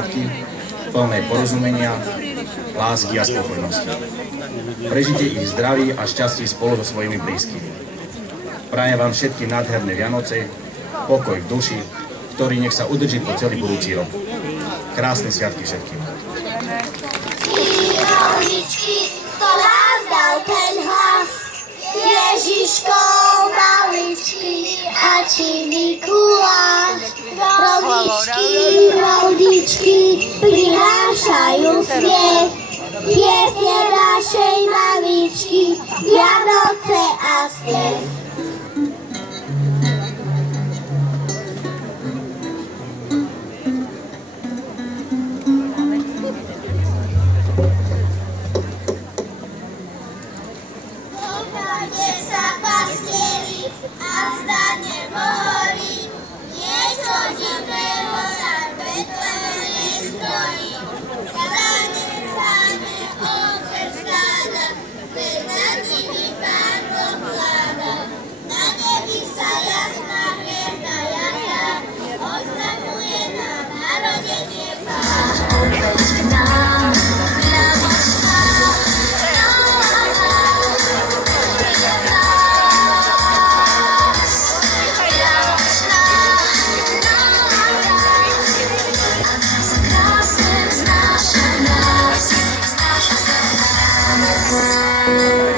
sviatky plné porozumenia, lásky a spokojnosti. Prežite ich v zdraví a šťastí spolu so svojimi blízkymi. Prajem vám všetkým nádherné Vianoce, pokoj v duši, ktorý nech sa udrží po celý budúci rok. Krásne sviatky všetkým. To nám dal ten hlas, Ježiško maličký a či Mikuláš. Rodičky prinášajú smiech, piesne našej mamičky, Vianoce a smiech. Thank you.